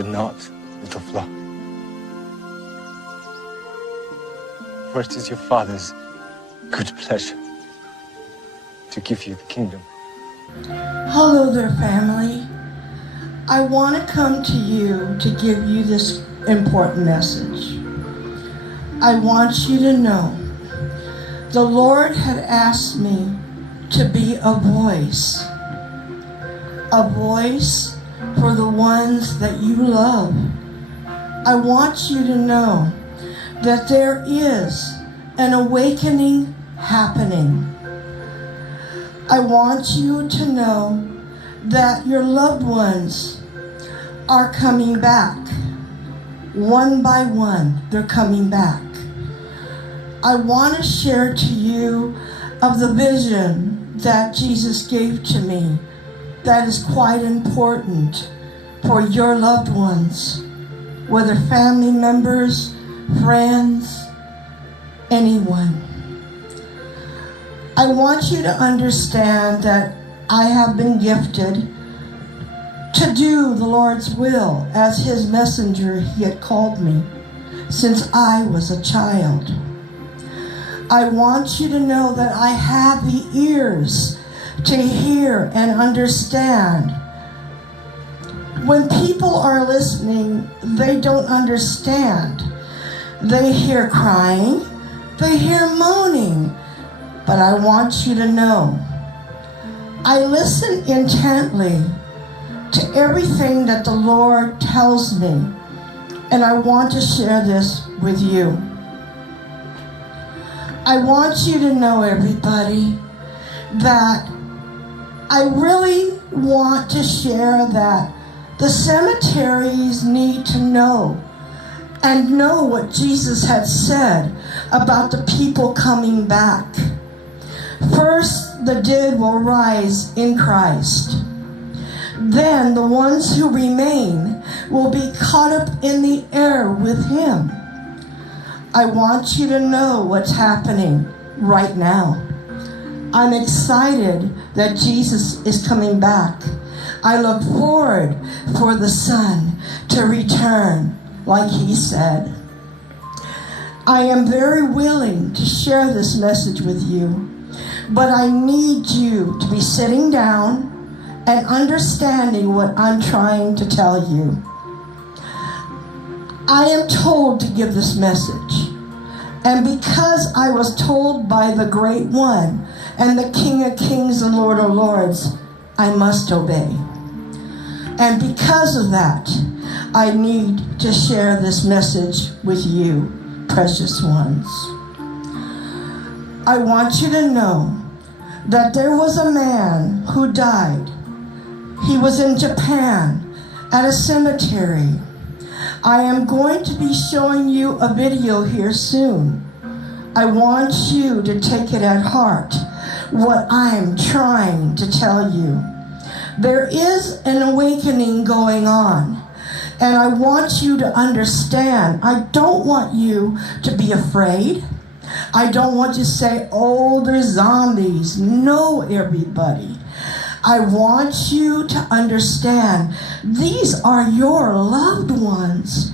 Fear not, little flock. For it is your Father's good pleasure to give you the kingdom. Hello there, family. I want to come to you to give you this important message. I want you to know the Lord had asked me to be a voice for the ones that you love. I want you to know that there is an awakening happening. I want you to know that your loved ones are coming back. One by one, they're coming back. I want to share to you of the vision that Jesus gave to me that is quite important for your loved ones, whether family members, friends, anyone. I want you to understand that I have been gifted to do the Lord's will as His messenger He had called me since I was a child. I want you to know that I have the ears to hear and understand. When people are listening, they don't understand. They hear crying, they hear moaning, but I want you to know, I listen intently to everything that the Lord tells me, and I want to share this with you. I want you to know, everybody, that I really want to share that the cemeteries need to know and know what Jesus had said about the people coming back. First, the dead will rise in Christ. Then the ones who remain will be caught up in the air with Him. I want you to know what's happening right now. I'm excited that Jesus is coming back. I look forward for the Son to return, like He said. I am very willing to share this message with you, but I need you to be sitting down and understanding what I'm trying to tell you. I am told to give this message, and because I was told by the Great One and the King of Kings and Lord of Lords, I must obey. And because of that, I need to share this message with you, precious ones. I want you to know that there was a man who died. He was in Japan at a cemetery. I am going to be showing you a video here soon. I want you to take it at heart, what I'm trying to tell you. There is an awakening going on, and I want you to understand. I don't want you to be afraid. I don't want you to say, oh, there's zombies. No, everybody. I want you to understand these are your loved ones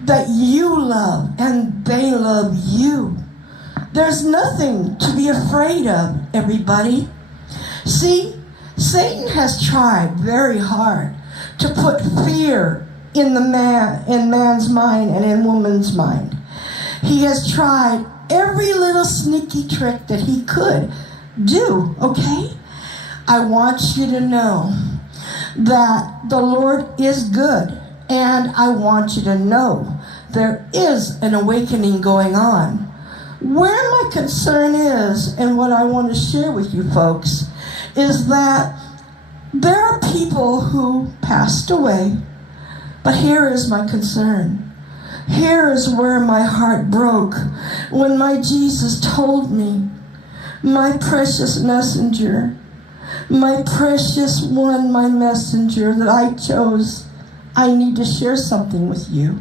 that you love, and they love you. There's nothing to be afraid of, everybody. See, Satan has tried very hard to put fear in man's mind and in woman's mind. He has tried every little sneaky trick that he could do, okay? I want you to know that the Lord is good, and I want you to know there is an awakening going on. Where my concern is, and what I want to share with you folks, is that there are people who passed away, but here is my concern. Here is where my heart broke when my Jesus told me, my precious messenger, my precious one, my messenger that I chose, I need to share something with you.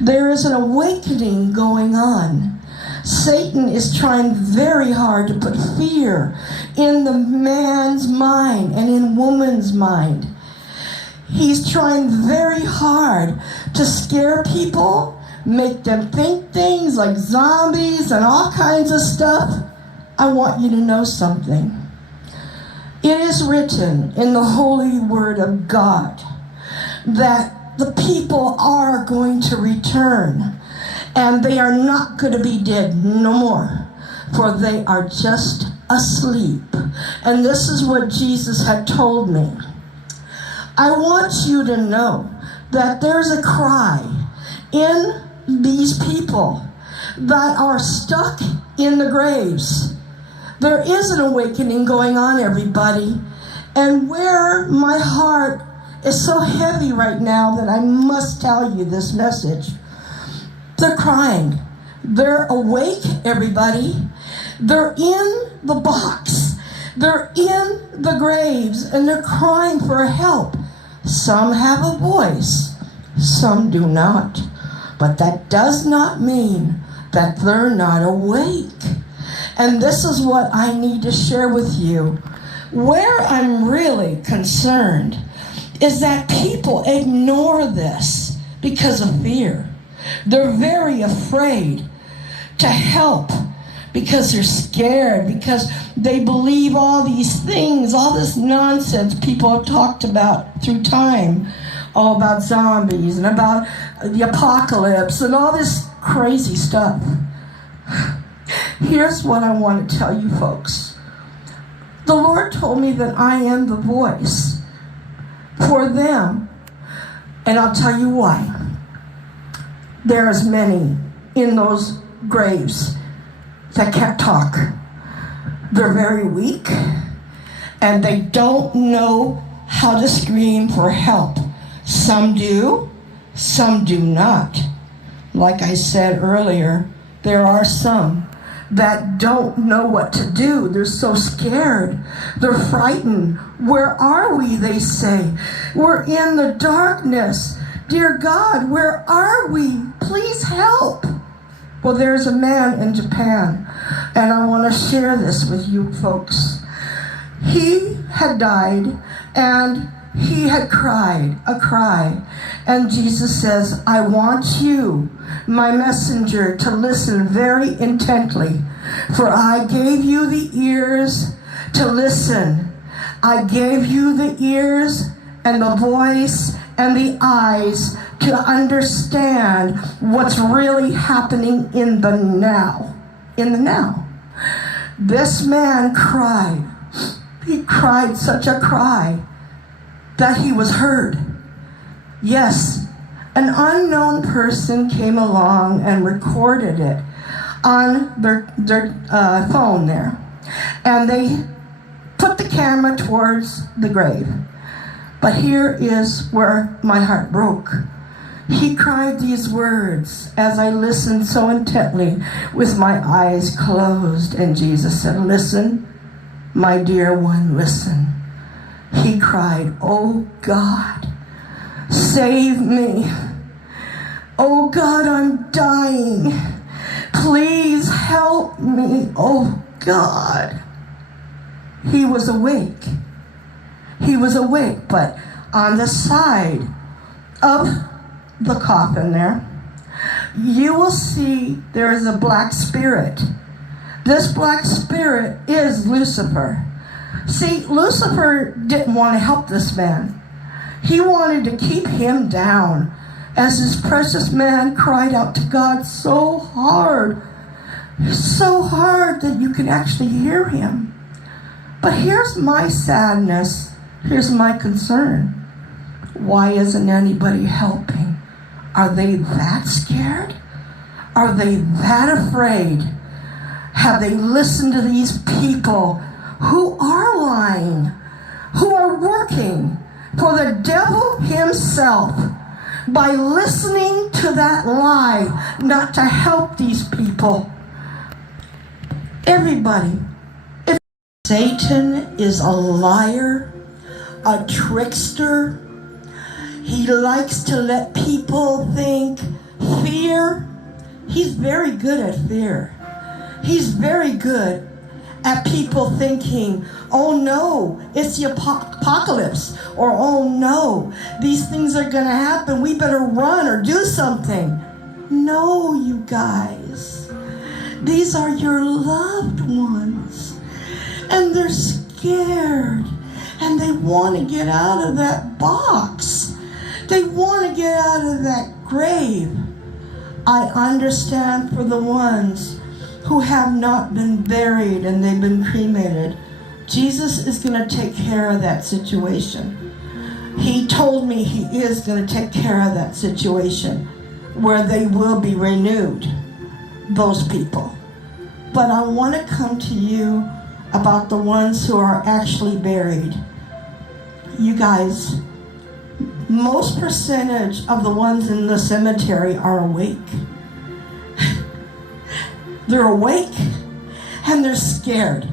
There is an awakening going on. Satan is trying very hard to put fear in the man's mind and in woman's mind. He's trying very hard to scare people, make them think things like zombies and all kinds of stuff. I want you to know something. It is written in the holy word of God that the people are going to return, and they are not going to be dead no more, for they are just asleep. And this is what Jesus had told me. I want you to know that there's a cry in these people that are stuck in the graves. There is an awakening going on, everybody. And where my heart is so heavy right now that I must tell you this message. They're crying. They're awake, everybody. They're in the box. They're in the graves, and they're crying for help. Some have a voice, some do not. But that does not mean that they're not awake. And this is what I need to share with you. Where I'm really concerned is that people ignore this because of fear. They're very afraid to help because they're scared, because they believe all these things, all this nonsense people have talked about through time, all about zombies and about the apocalypse and all this crazy stuff. Here's what I want to tell you folks. The Lord told me that I am the voice for them, and I'll tell you why. There's many in those graves that can't talk. They're very weak, and they don't know how to scream for help. Some do, some do not. Like I said earlier, there are some that don't know what to do. They're so scared. They're frightened. Where are we, they say. We're in the darkness. Dear God, where are we? Please help. Well, there's a man in Japan, and I want to share this with you folks. He had died, and he had cried a cry. And Jesus says, I want you, my messenger, to listen very intently. For I gave you the ears to listen. I gave you the ears and the voice and the eyes to understand what's really happening in the now. In the now. This man cried. He cried such a cry that he was heard. Yes, an unknown person came along and recorded it on their phone there. And they put the camera towards the grave. But here is where my heart broke. He cried these words as I listened so intently with my eyes closed. And Jesus said, listen, my dear one, listen. He cried, oh God, save me. Oh God, I'm dying. Please help me. Oh God. He was awake. He was awake, but on the side of the coffin there, you will see there is a black spirit. This black spirit is Lucifer. See, Lucifer didn't want to help this man. He wanted to keep him down as this precious man cried out to God so hard that you can actually hear him. But here's my sadness. Here's my concern. Why isn't anybody helping? Are they that scared? Are they that afraid? Have they listened to these people who are lying, who are working for the devil himself by listening to that lie, not to help these people? Everybody, if Satan is a liar, a trickster, he likes to let people think fear. He's very good at fear. He's very good at people thinking, oh no, it's the apocalypse, or oh no, these things are going to happen, we better run or do something. No, you guys, these are your loved ones, and they're scared, and they want to get out of that box. They want to get out of that grave. I understand for the ones who have not been buried and they've been cremated. Jesus is going to take care of that situation. He told me he is going to take care of that situation where they will be renewed, those people. But I want to come to you about the ones who are actually buried. You guys, most percentage of the ones in the cemetery are awake. They're awake and they're scared.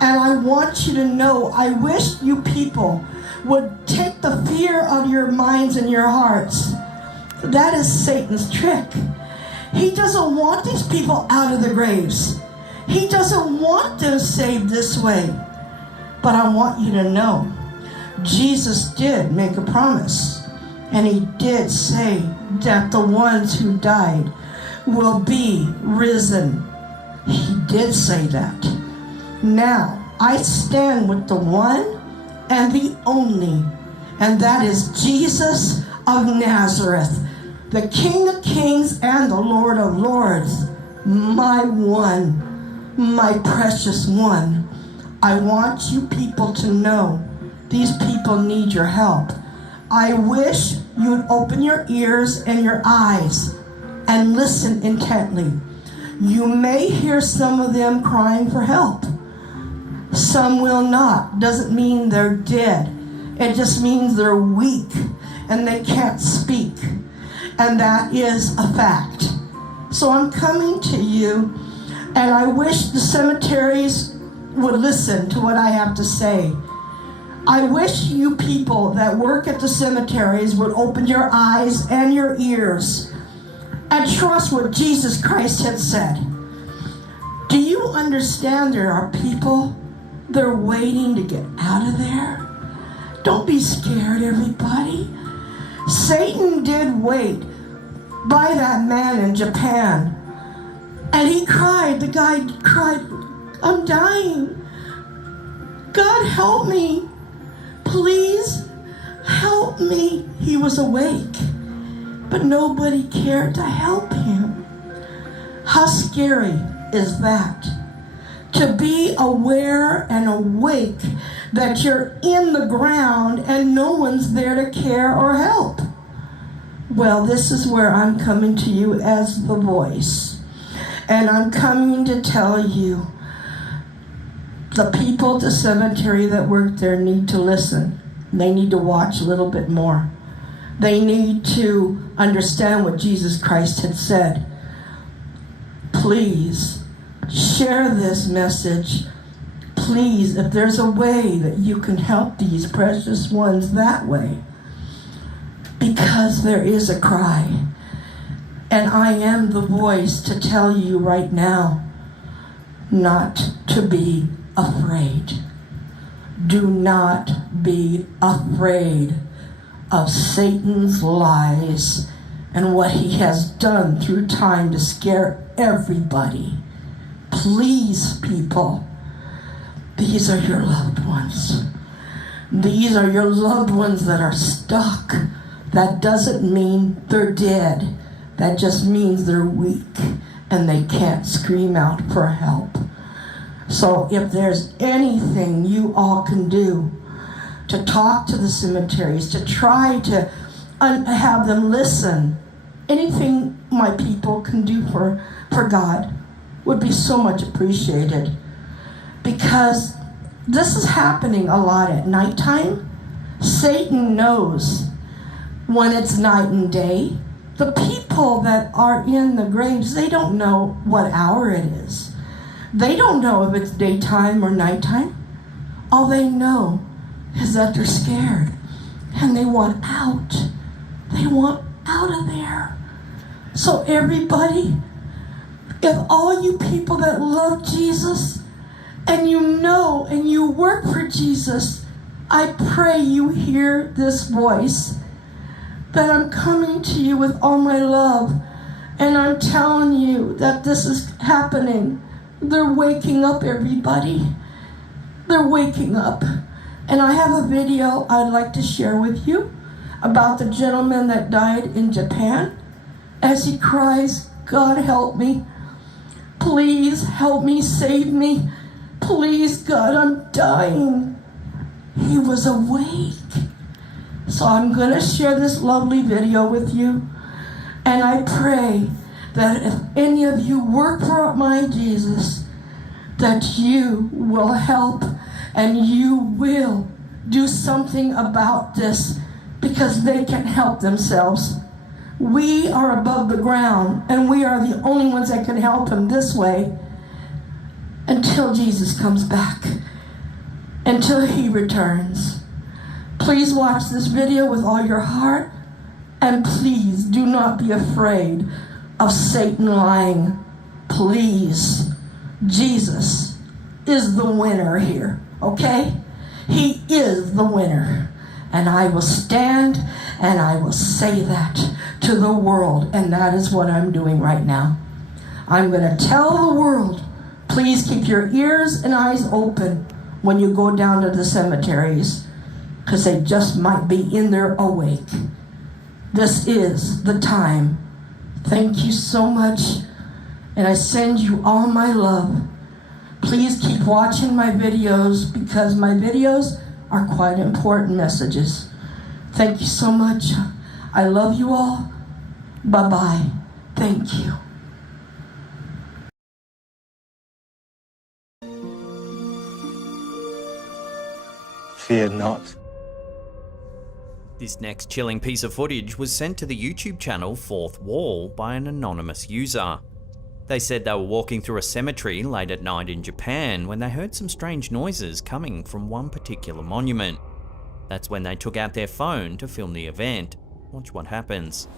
And I want you to know, I wish you people would take the fear out of your minds and your hearts. That is Satan's trick. He doesn't want these people out of the graves. He doesn't want them saved this way. But I want you to know, Jesus did make a promise. And he did say that the ones who died will be risen. He did say that. Now, I stand with the one and the only, and that is Jesus of Nazareth, the King of Kings and the Lord of Lords, my one, my precious one. I want you people to know these people need your help. I wish you'd open your ears and your eyes and listen intently. You may hear some of them crying for help. Some will not. Doesn't mean they're dead. It just means they're weak and they can't speak. And that is a fact. So I'm coming to you, and I wish the cemeteries would listen to what I have to say. I wish you people that work at the cemeteries would open your eyes and your ears and trust what Jesus Christ had said. Do you understand there are people, they're waiting to get out of there? Don't be scared, everybody. Satan did wait by that man in Japan. And he cried, the guy cried, I'm dying. God help me. Please help me. He was awake, but nobody cared to help him. How scary is that? To be aware and awake that you're in the ground and no one's there to care or help. Well, this is where I'm coming to you as the voice. And I'm coming to tell you, the people at the cemetery that work there need to listen. They need to watch a little bit more. They need to understand what Jesus Christ had said. Please share this message. Please, if there's a way that you can help these precious ones that way, because there is a cry. And I am the voice to tell you right now not to be afraid. Do not be afraid of Satan's lies and what he has done through time to scare everybody. Please, people, these are your loved ones. These are your loved ones that are stuck. That doesn't mean they're dead. That just means they're weak and they can't scream out for help. So if there's anything you all can do to talk to the cemeteries, to try to have them listen, anything my people can do for God would be so much appreciated. Because this is happening a lot at nighttime. Satan knows when it's night and day. The people that are in the graves, they don't know what hour it is. They don't know if it's daytime or nighttime. All they know is that they're scared and they want out. They want out of there. So everybody, if all you people that love Jesus and you know and you work for Jesus, I pray you hear this voice, that I'm coming to you with all my love, and I'm telling you that this is happening. They're waking up, everybody. They're waking up. And I have a video I'd like to share with you about the gentleman that died in Japan, as he cries, God help me. Please help me, save me. Please, God, I'm dying. He was awake. So I'm going to share this lovely video with you. And I pray that if any of you work for my Jesus, that you will help and you will do something about this, because they can help themselves. We are above the ground, and we are the only ones that can help him this way until Jesus comes back, until he returns. Please watch this video with all your heart, and please do not be afraid of Satan lying. Please, Jesus is the winner here, okay? He is the winner. And I will stand and I will say that to the world, and that is what I'm doing right now. I'm going to tell the world, please keep your ears and eyes open when you go down to the cemeteries, because they just might be in there awake. This is the time. Thank you so much, and I send you all my love. Please keep watching my videos, because my videos are quite important messages. Thank you so much. I love you all. Bye-bye. Thank you. Fear not. This next chilling piece of footage was sent to the YouTube channel Fourth Wall by an anonymous user. They said they were walking through a cemetery late at night in Japan when they heard some strange noises coming from one particular monument. That's when they took out their phone to film the event. Watch what happens.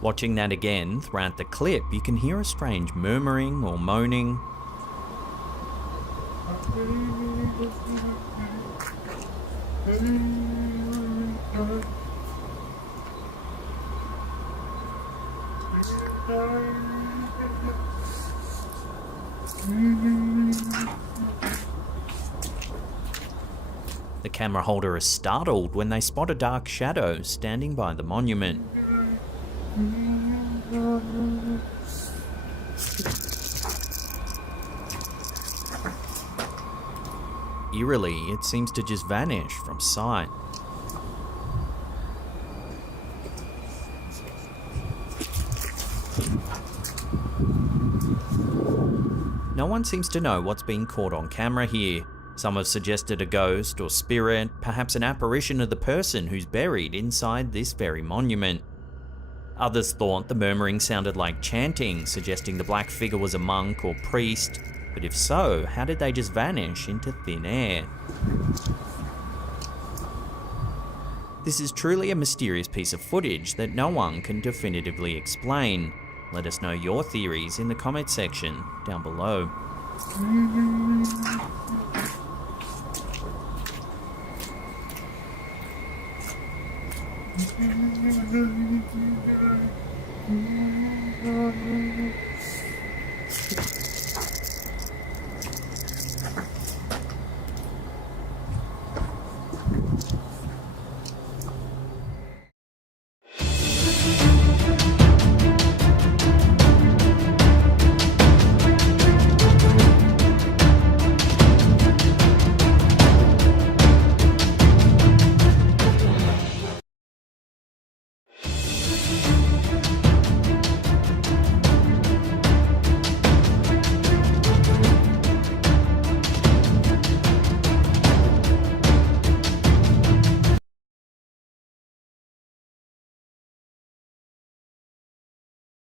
Watching that again, throughout the clip, you can hear a strange murmuring or moaning. The camera holder is startled when they spot a dark shadow standing by the monument. Eerily, it seems to just vanish from sight. No one seems to know what's being caught on camera here. Some have suggested a ghost or spirit, perhaps an apparition of the person who's buried inside this very monument. Others thought the murmuring sounded like chanting, suggesting the black figure was a monk or priest. But if so, how did they just vanish into thin air? This is truly a mysterious piece of footage that no one can definitively explain. Let us know your theories in the comment section down below.